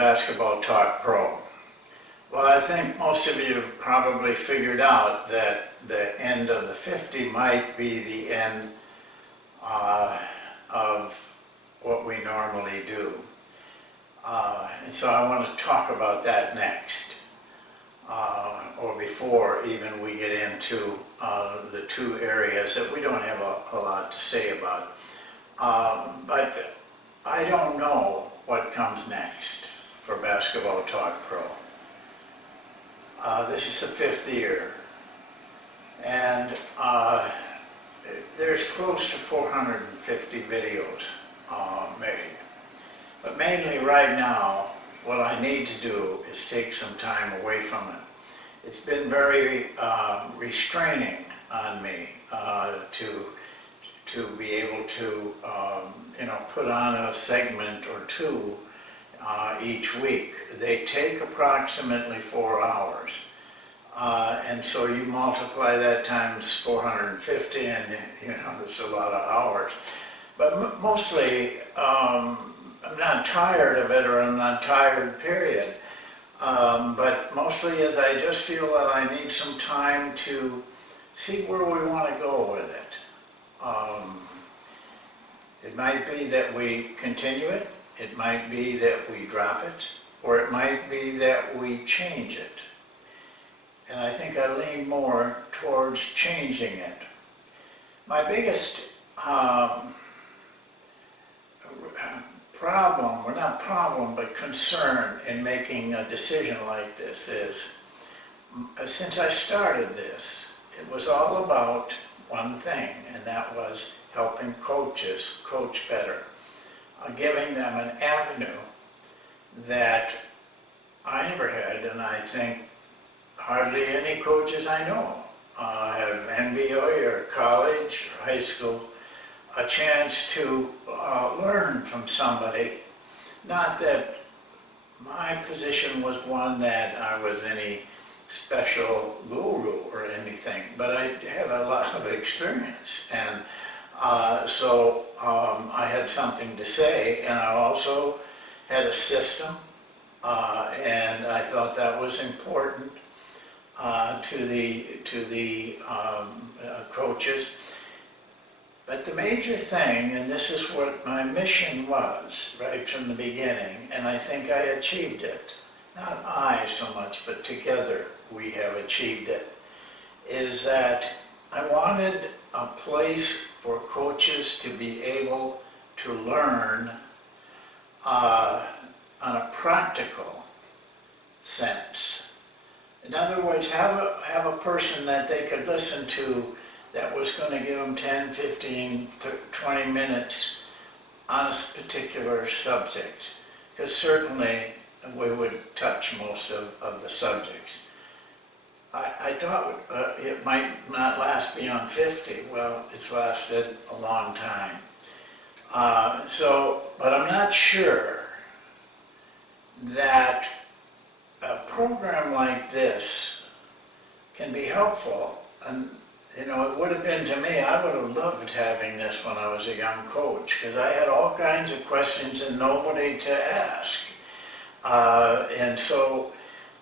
Basketball Talk Pro. Well, I think most of you have probably figured out that the end of the 50 might be the end of what we normally do. And so I want to talk about that next, or before even we get into the two areas that we don't have a lot to say about. But I don't know what comes next for Basketball Talk Pro. This is the 5th year, and there's close to 450 videos made. But mainly right now, what I need to do is take some time away from it. It's been very restraining on me to be able to put on a segment or two each week. They take approximately 4 hours. And so you multiply that times 450 and there's a lot of hours. But mostly, I'm not tired of it, or I'm not tired, period. But mostly is I just feel that I need some time to see where we want to go with it. It might be that we continue it, it might be that we drop it, or it might be that we change it. And I think I lean more towards changing it. My biggest problem, or not problem, but concern in making a decision like this is, since I started this, it was all about one thing, and that was helping coaches coach better, giving them an avenue that I never had, and I think hardly any coaches I know have NBA or college or high school, a chance to learn from somebody. Not that my position was one that I was any special guru or anything, but I have a lot of experience, and so I had something to say, and I also had a system, and I thought that was important to the coaches. But the major thing, and this is what my mission was right from the beginning, and I think I achieved it, not I so much, but together we have achieved it, is that I wanted a place for coaches to be able to learn on a practical sense. In other words, have a person that they could listen to that was going to give them 10, 15, 20 minutes on a particular subject. Because certainly we would touch most of the subjects. I thought it might not last beyond 50. Well, it's lasted a long time. But I'm not sure that a program like this can be helpful. And it would have been to me, I would have loved having this when I was a young coach, because I had all kinds of questions and nobody to ask. And so,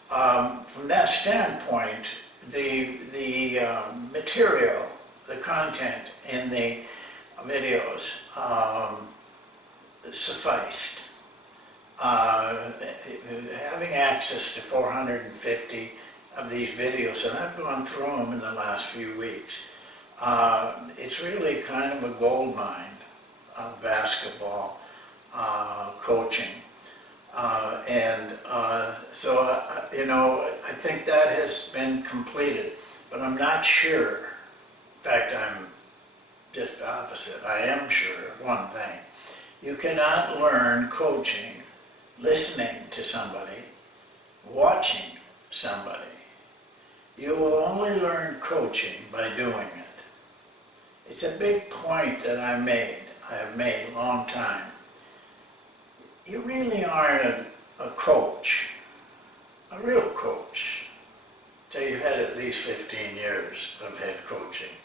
from that standpoint, the material, the content in the videos sufficed. Having access to 450 of these videos, and I've gone through them in the last few weeks, it's really kind of a gold mine of basketball coaching. So I think that has been completed, but I'm not sure. In fact, I'm just opposite. I am sure of one thing. You cannot learn coaching listening to somebody, watching somebody. You will only learn coaching by doing it. It's a big point that I have made a long time. You really aren't a coach, a real coach, till you've had at least 15 years of head coaching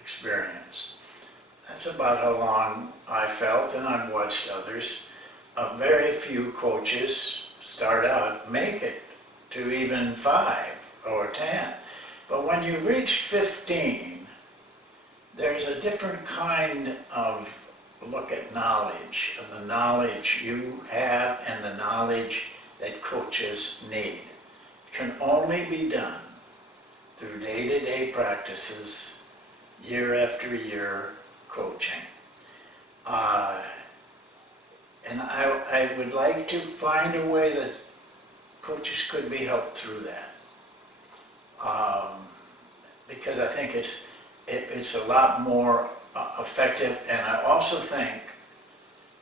experience. That's about how long I felt, and I've watched others. Very few coaches start out, make it to even 5 or 10. But when you've reached 15, there's a different kind of look at knowledge, of the knowledge you have and the knowledge that coaches need. It can only be done through day-to-day practices, year after year coaching. And I would like to find a way that coaches could be helped through that. Because I think it's a lot more effective, and I also think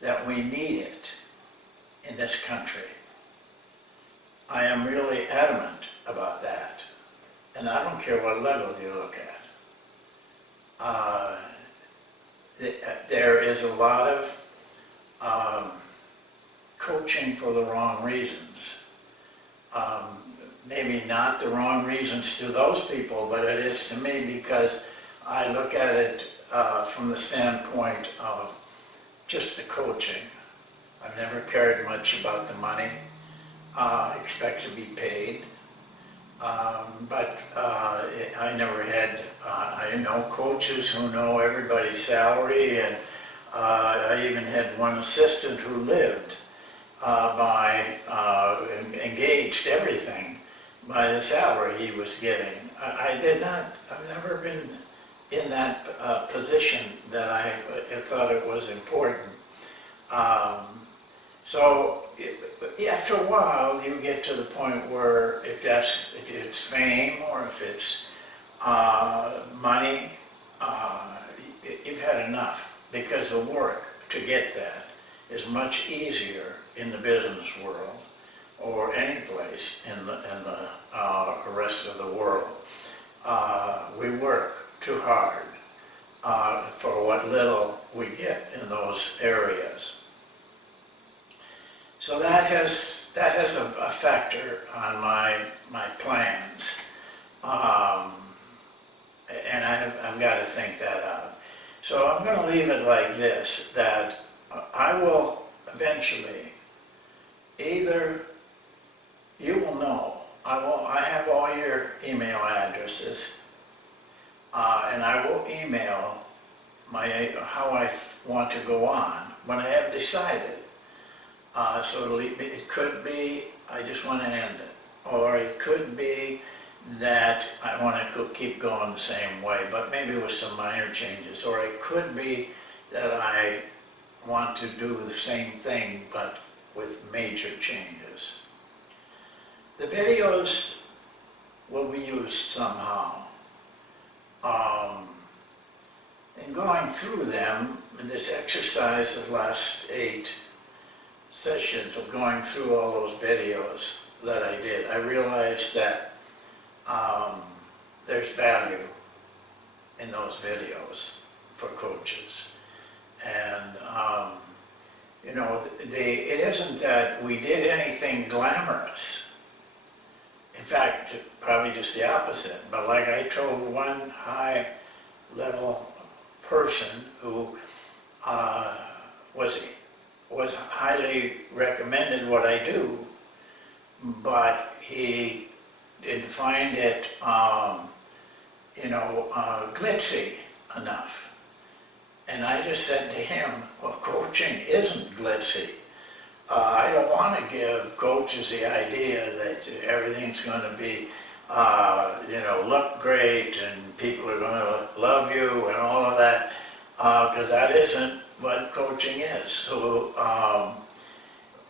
that we need it in this country. I am really adamant about that, and I don't care what level you look at. There is a lot of coaching for the wrong reasons. Maybe not the wrong reasons to those people, but it is to me, because I look at it from the standpoint of just the coaching. I've never cared much about the money. I expect to be paid. But I never had, I know coaches who know everybody's salary, and I even had one assistant who lived engaged everything by the salary he was getting. I've never been in that position that I thought it was important. So after a while, you get to the point where if it's fame or if it's money, you've had enough, because the work to get that is much easier in the business world or any place in the rest of the world. We work too hard for what little we get in those areas. So that has a factor on my plans, and I've got to think that out. So I'm going to leave it like this: that I will eventually, either you will know, I have all your email addresses, and I will email how I want to go on when I have decided. So it could be I just want to end it, or it could be that I want to keep going the same way, but maybe with some minor changes, or it could be that I want to do the same thing but with major changes. The videos will be used somehow. In going through them, this exercise of the last 8 sessions of going through all those videos that I did, I realized that there's value in those videos for coaches. And you know, it isn't that we did anything glamorous. In fact, probably just the opposite. But like I told one high-level person who was highly recommended what I do, but he didn't find it, glitzy enough. And I just said to him, well, coaching isn't glitzy. I don't want to give coaches the idea that everything's going to be, look great and people are going to love you and all of that, because that isn't what coaching is. So,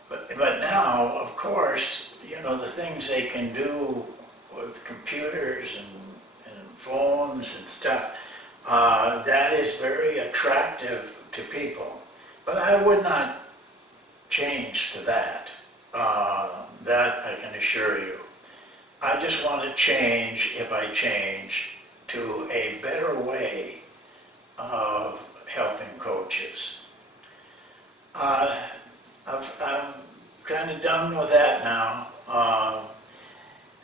but now, of course, the things they can do with computers and phones and stuff, that is very attractive to people. But I would not change to that. That I can assure you. I just want to change, if I change, to a better way of helping coaches. I'm kind of done with that now.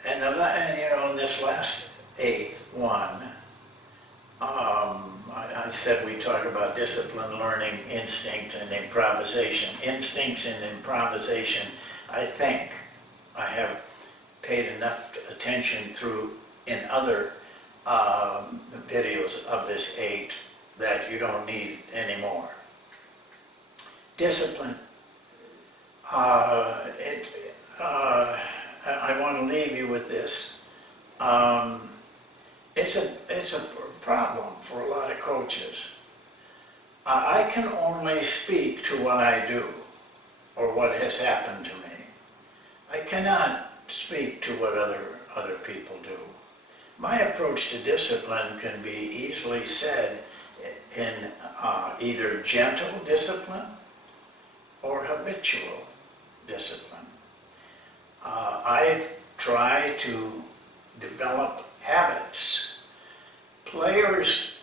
And in this last 8th one, I said we talk about discipline, learning, instinct, and improvisation. Instincts and improvisation I think I have paid enough attention in other videos of this 8 that you don't need anymore. Discipline. I want to leave you with this. It's a problem for a lot of coaches. I can only speak to what I do or what has happened to me. I cannot speak to what other people do. My approach to discipline can be easily said in either gentle discipline or habitual discipline. I try to develop habits. Players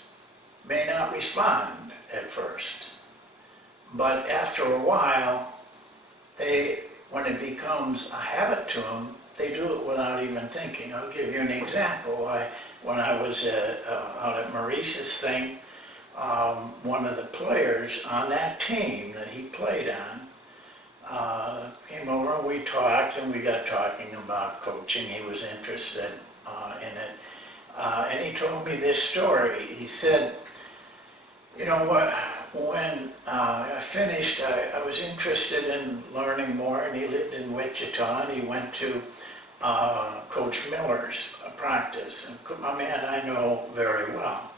may not respond at first, but after a while, when it becomes a habit to them, they do it without even thinking. I'll give you an example. When I was out at Maurice's thing, one of the players on that team that he played on came over and we talked, and we got talking about coaching. He was interested in it. And he told me this story. He said, you know what, when I finished, I was interested in learning more, and he lived in Wichita, and he went to Coach Miller's practice, and a man I know very well.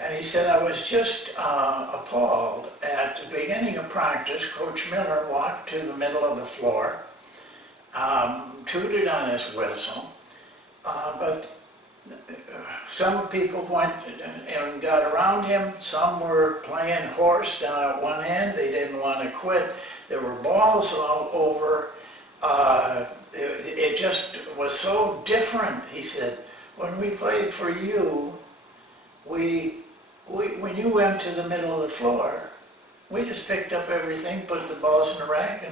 And he said, I was just appalled. At the beginning of practice, Coach Miller walked to the middle of the floor, tooted on his whistle, but some people went and got around him. Some were playing horse down at one end. They didn't want to quit. There were balls all over. It just was so different. He said, when we played for you, when you went to the middle of the floor, we just picked up everything, put the balls in the rack,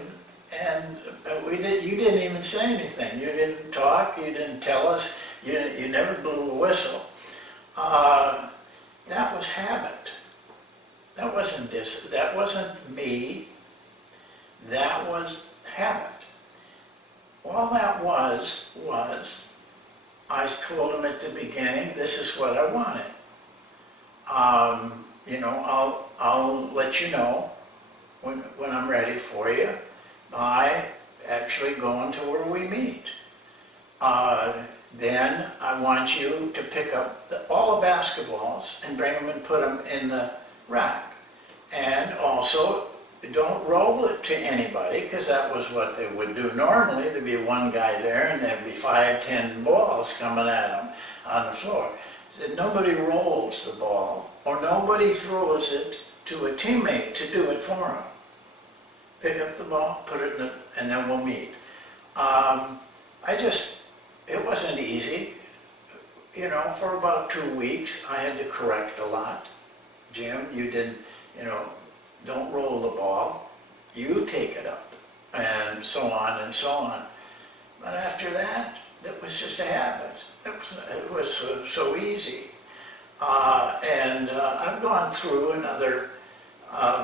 and you didn't even say anything. You didn't talk. You didn't tell us. You never blew a whistle. That was habit. That wasn't me. That was habit. All that was I told him at the beginning, this is what I wanted. I'll let you know when I'm ready for you by actually going to where we meet. Then I want you to pick up all the basketballs and bring them and put them in the rack. And also, don't roll it to anybody, because that was what they would do. Normally, there'd be one guy there, and there'd be 5, 10 balls coming at him on the floor. So nobody rolls the ball, or nobody throws it to a teammate to do it for him. Pick up the ball, put it in and then we'll meet. It wasn't easy. For about 2 weeks, I had to correct a lot. Jim, you didn't, don't roll the ball. You take it up, and so on and so on. But after that, it was just a habit. It was so easy. I've gone through in other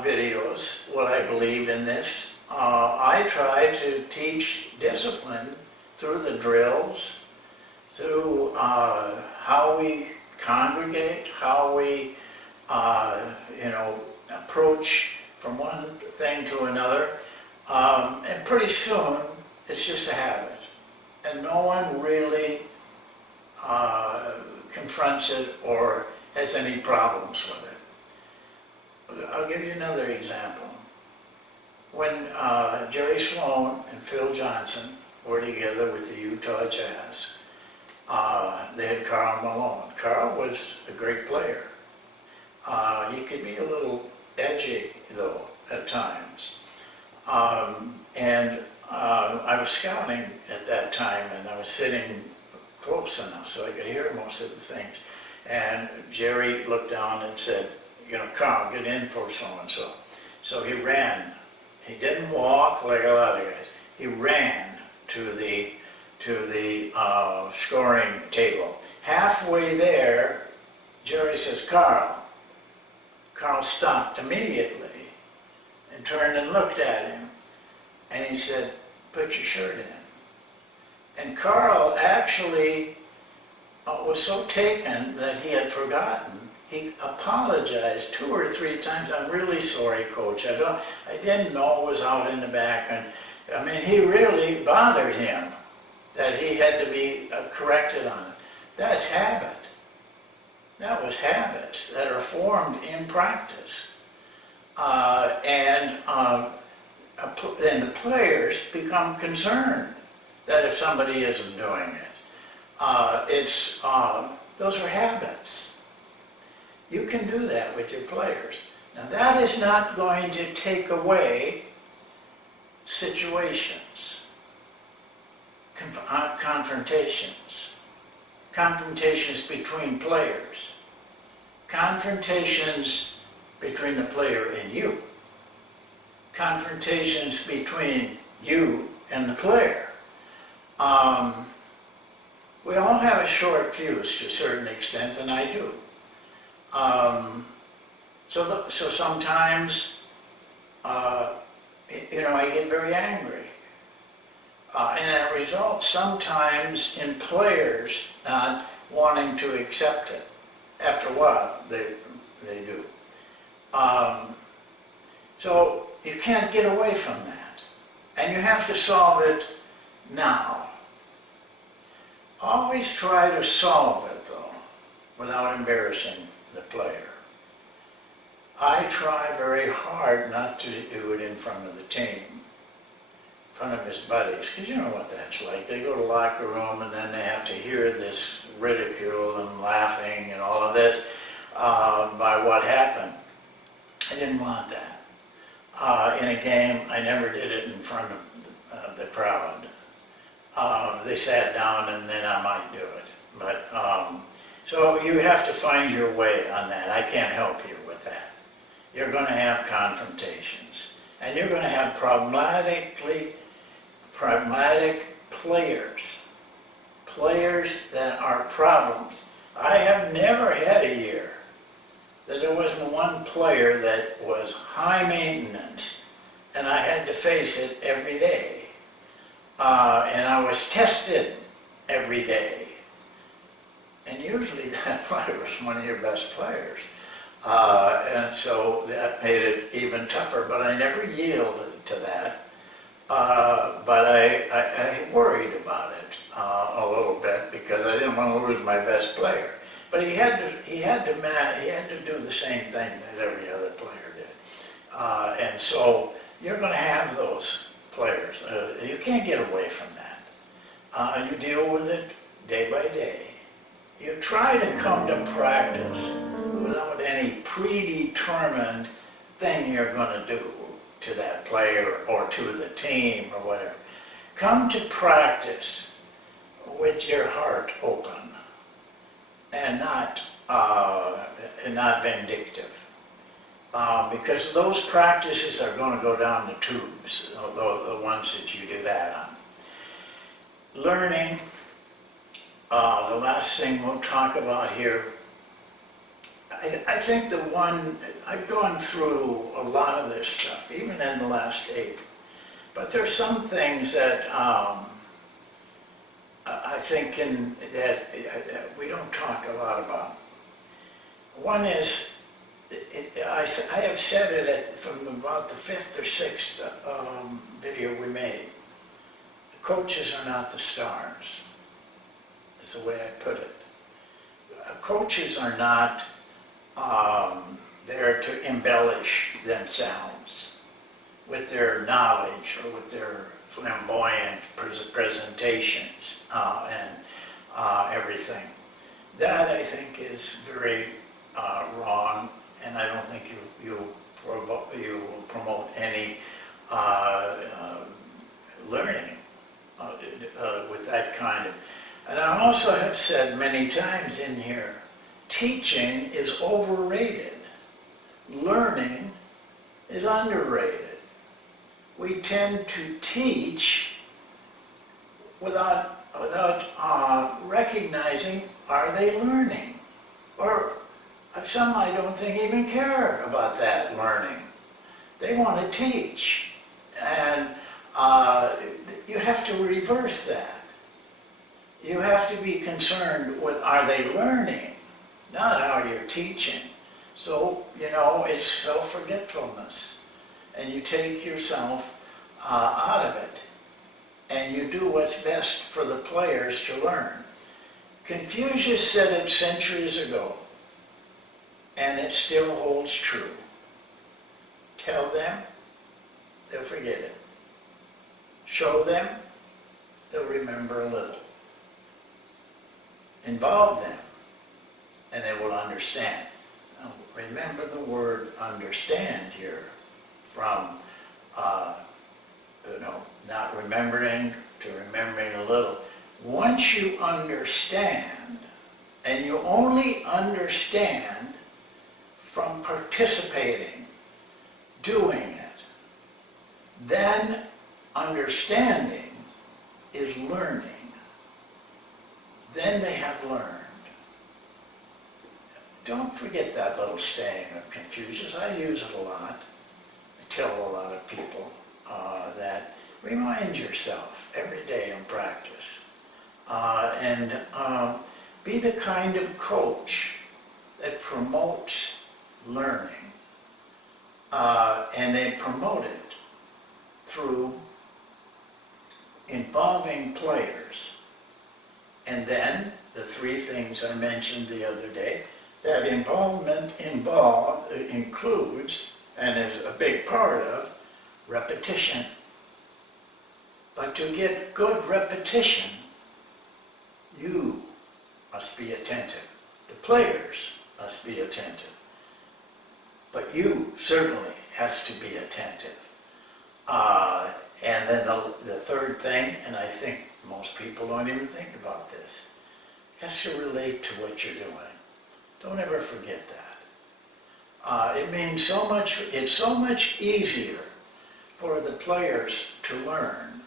videos what I believe in this. I try to teach discipline through the drills, through how we congregate, how we approach from one thing to another, and pretty soon it's just a habit, and no one really confronts it or has any problems with it. I'll give you another example. When Jerry Sloan and Phil Johnson were together with the Utah Jazz, they had Karl Malone. Karl was a great player. He could be a little edgy, though, at times. I was scouting at that time, and I was sitting close enough so I could hear most of the things. And Jerry looked down and said, Karl, get in for so-and-so. So he ran. He didn't walk like a lot of guys. He ran to the scoring table. Halfway there, Jerry says, Karl. Karl stopped immediately and turned and looked at him. And he said, put your shirt in. And Carl actually was so taken that he had forgotten. He apologized 2 or 3 times. I'm really sorry, Coach. I didn't know it was out in the back. And I mean, he really bothered him that he had to be corrected on it. That's habit. That was habits that are formed in practice. And the players become concerned that if somebody isn't doing it. Those are habits. You can do that with your players. Now that is not going to take away situations, confrontations between players, confrontations between the player and you, confrontations between you and the player. We all have a short fuse to a certain extent, and I do. So sometimes, I get very angry. And that results sometimes in players not wanting to accept it. After a while, they do. So you can't get away from that. And you have to solve it now. Always try to solve it, though, without embarrassing the player. I try very hard not to do it in front of the team, in front of his buddies, because you know what that's like. They go to the locker room and then they have to hear this ridicule and laughing and all of this by what happened. I didn't want that. In a game, I never did it in front of the crowd. They sat down and then I might do it. But so you have to find your way on that. I can't help you with that. You're going to have confrontations. And you're going to have pragmatic players. Players that are problems. I have never had a year that there wasn't one player that was high maintenance and I had to face it every day. And I was tested every day. And usually that player was one of your best players. And so that made it even tougher, but I never yielded to that. But I worried about it a little bit because I didn't want to lose my best player. But he had to do the same thing that every other player did. And so you're going to have those players. You can't get away from that. You deal with it day by day. You try to come to practice without any predetermined thing you're going to do to that player or to the team or whatever. Come to practice with your heart open and not vindictive. Because those practices are going to go down the tubes, the ones that you do that on. Learning, the last thing we'll talk about here, I think the one, I've gone through a lot of this stuff, even in the last 8, but there's some things that I think that we don't talk a lot about. One is, I have said it from about the 5th or 6th video we made. Coaches are not the stars, is the way I put it. Coaches are not there to embellish themselves with their knowledge or with their flamboyant presentations and everything. That, I think, is very wrong, and I don't think you will promote any learning with that kind of. And I also have said many times in here, teaching is overrated. Learning is underrated. We tend to teach without recognizing, are they learning? Or some I don't think even care about that learning. They want to teach. And You have to reverse that. You have to be concerned with, are they learning, not how you're teaching. So, it's self-forgetfulness. And you take yourself out of it. And you do what's best for the players to learn. Confucius said it centuries ago, and it still holds true. Tell them, they'll forget it. Show them, they'll remember a little. Involve them, and they will understand. Now, remember the word understand here from, not remembering to remembering a little. Once you understand, and you only understand from participating, doing it, then understanding is learning. Then they have learned. Don't forget that little saying of Confucius. I use it a lot. I tell a lot of people that remind yourself every day in practice. And be the kind of coach that promotes learning. And they promote it through involving players. And then the three things I mentioned the other day, that involvement includes, and is a big part of, repetition. But to get good repetition, you must be attentive. The players must be attentive. But you certainly has to be attentive. And then the third thing, and I think most people don't even think about this, has to relate to what you're doing. Don't ever forget that. It means so much, it's so much easier for the players to learn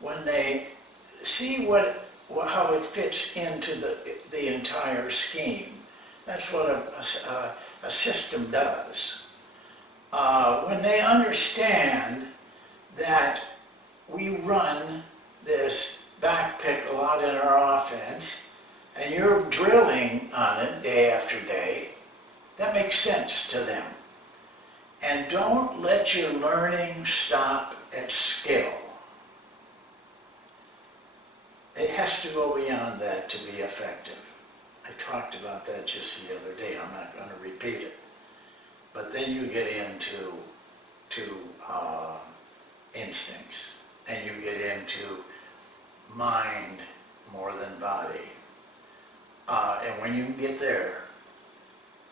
when they see how it fits into the entire scheme. That's what a system does. When they understand that we run this back pick a lot in our offense, and you're drilling on it day after day, that makes sense to them. And don't let your learning stop at skill. It has to go beyond that to be effective. I talked about that just the other day. I'm not going to repeat it. But then you get into instincts, and you get into mind more than body. And when you can get there,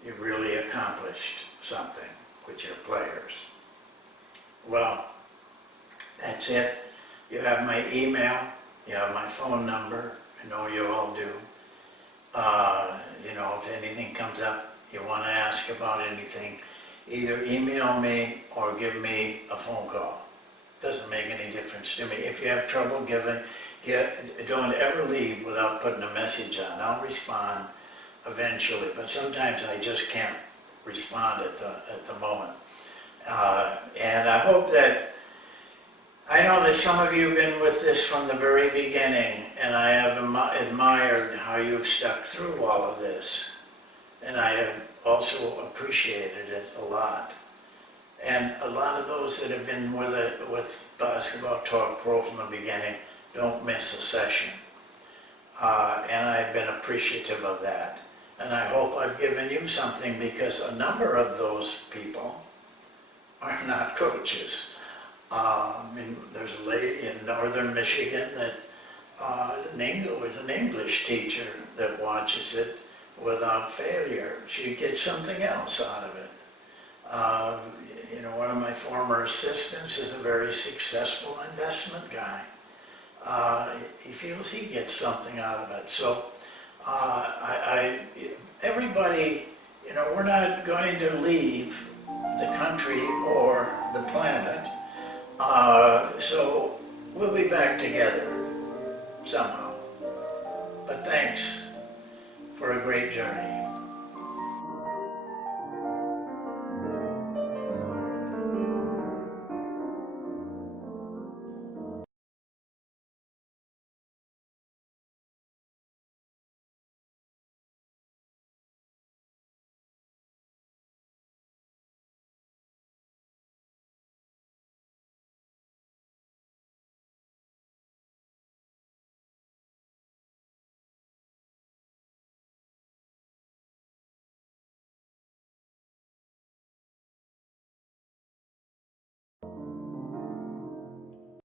you've really accomplished something with your players. Well, that's it. You have my email. You have my phone number. I know you all do. If anything comes up, you want to ask about anything, either email me or give me a phone call. Doesn't make any difference to me. If you have trouble don't ever leave without putting a message on. I'll respond eventually, but sometimes I just can't respond at the moment. And I hope I know that some of you have been with this from the very beginning, and I have admired how you've stuck through all of this. And I have also appreciated it a lot. And a lot of those that have been with Basketball Talk Pro from the beginning don't miss a session. And I've been appreciative of that. And I hope I've given you something, because a number of those people are not coaches. There's a lady in northern Michigan that was an English teacher that watches it without failure. She gets something else out of it. One of my former assistants is a very successful investment guy. He feels he gets something out of it. So everybody, we're not going to leave the country or the planet. So we'll be back together somehow. But thanks for a great journey.